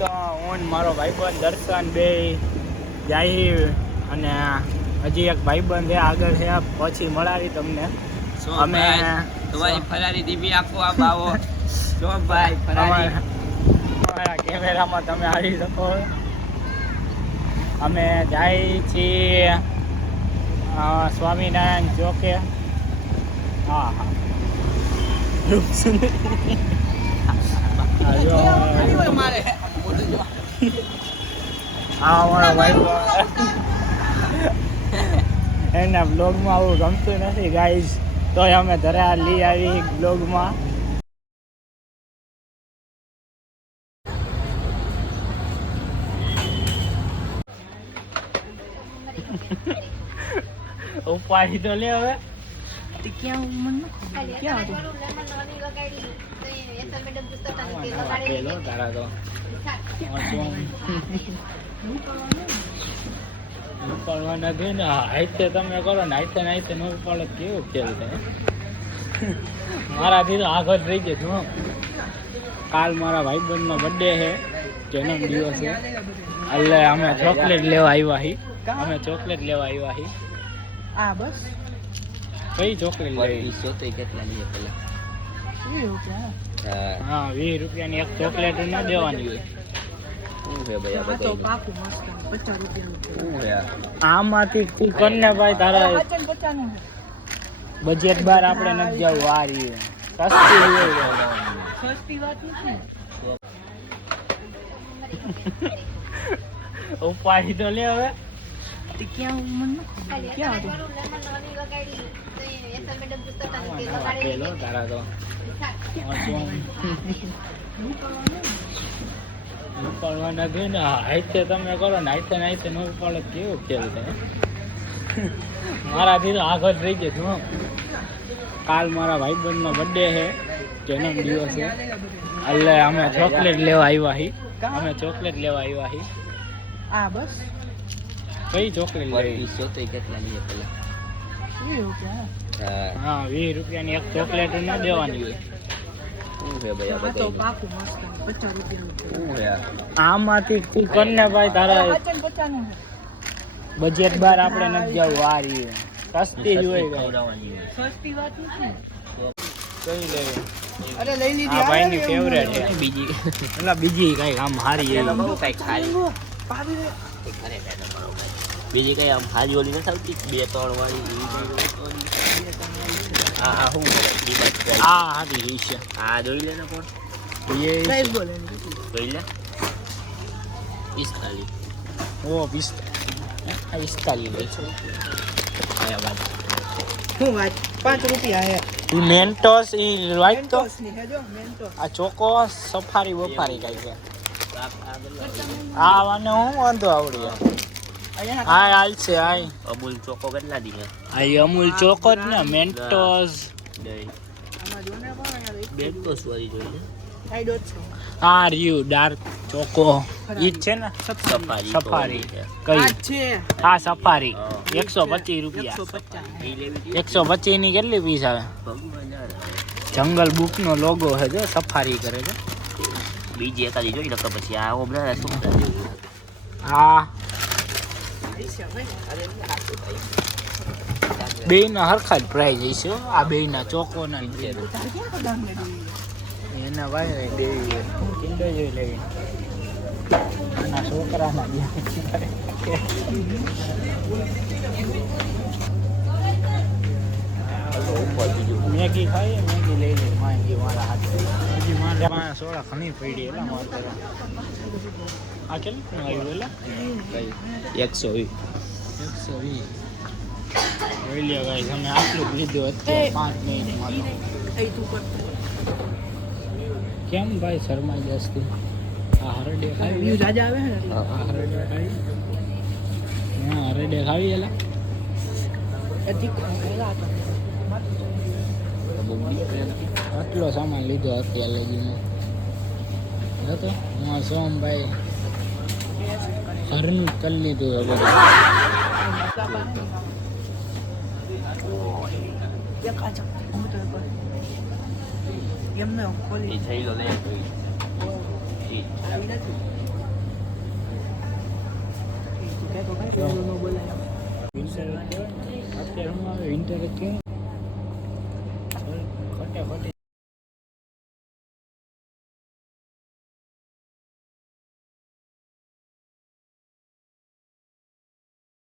તો હું મારો ભાઈબંધ દર્શન બે જાય અને હજી એક ભાઈબંધ છે આગળ છે, પછી મળાવી તમને. અમે તમારી ફરારી દીવી આપો આ બાવો જો ભાઈ ફરારી અમારા કેમેરામાં તમે આવી શકો. અમે જાય છીએ સ્વામિનારાયણ ચોકે. હા હા અમારો ભાઈ એના બ્લોગમાં આવું ગમતું નથી ગાઈઝ, તો અમે ધરા લઈ આવી બ્લોગમાં. ઉપાડી તો લે હવે. ઉપાડવાના ગઈ ને હાઈતે તમે કરો ને હાઈતે હાઈતે ન ઉપાડે કેવું ખેલ છે. મારાથી તો આગળ રહી ગયો. કાલ મારા ભાઈબંધનો બર્થડે છે, જન્મ દિવસ છે, એટલે અમે ચોકલેટ લેવા આવ્યા હી. ચોકલેટ લેવા આવ્યા હી. આ બસ કઈ ચોકલેટ લેવી? કેટલા લઈએ પેલા? હા 20 રૂપિયાની એક ચોકલેટ ન દેવાની હોય. આમાંથી તું કરને ભાઈ, તારા બજેટ બાર આપણે નથી જવું. આ રહી સસ્તી વાત નથી. ઉપાડી તો લે હવે. ઉપાડવાના ગઈ ને હાઈતે તમે કરો ને હાઈતે હાઈતે ન ઉપાડે કેવું ખેલ છે. મારાથી તો આગળ રહી ગયો. કાલ મારા ભાઈબંધનો બર્થડે છે, જન્મ દિવસ છે, એટલે અમે ચોકલેટ લેવા આવ્યા હી. ચોકલેટ લેવા આવ્યા હી. આ બસ કઈ ચોકલેટ લેવી? કેટલા લઈએ પેલા? હા 20 રૂપિયાની એક ચોકલેટ ન દેવાની હોય. આમાંથી તું કરને ભાઈ, તારા બજેટ બાર આપણે નથી જવું. આ રહી સસ્તી જ હોય. સસ્તી વાત નથી. કઈ લેવી? અરે લઈ લીધી. આ ભાઈની ફેવરેટ છે. બીજી એટલે બીજી કઈ આમ હારી કઈ બીજી કઈ આમ હારી ઓલી નથી આવતી 2-3 વાળી? આ શું આ હારી છે. આ જોઈ લે ને કોણ જોઈ લે. 45 ઓ 45 શું વાત? 5 રૂપિયા હે. ઈ મેન્ટોસ ઈ રાઈટ તો આ ચોકો સફારી બફારી કઈ છે. આ વાને હું વાંધો આવડી. હા હાલ છે. આ અમૂલ ચોકો કેટલા દી? આ અમૂલ ચોકો જ ને. મેન્ટોસ મેન્ટોસ વાળી જોઈ લે. આ રહ્યું ડાર્ક ચોકો ઈ છે ને. સફારી કઈ હા સફારી 125 રૂપિયા. 125 ની કેટલી પીસ આવે? જંગલ બુક નો લોગો છે જો, સફારી કરે છે. બીજી એકાદી જોઈ લો તો પછી આ ઓબલા શું હા બે ના હરખા જ પ્રાઇસ હશે. આ બે ના ચોકો ના એના ભાઈ દેવી કિંડો જોઈ લેવી. આના છોકરાના મેગી ખાઈએ. મેગી લઈ લે માંગી મારા હાથ. હજી મારા સોડા ઘણી પડી એટલે મારે આ કેટલું આવ્યું? એટલે 120 જોઈ લ્યો ગાઈસ, અમે આટલું જ લીધું અત્યારે 5 મિનિટમાં. કેમ ભાઈ શરમાઈ જસ્તી? આ હરડે ખાવી આવે ને. આ હરડે ખાવી. હા હરડે ખાવી એલા. આટલો સામાન લીધો અત્યારે લગીને હતો. હું સોમભાઈ ઘરનું જ કરી લીધું છે બધું. એમને ખોલી જઈ લો લે. વિન્ટર અત્યારે હું આવે વિન્ટર કે ખોટે ખોટી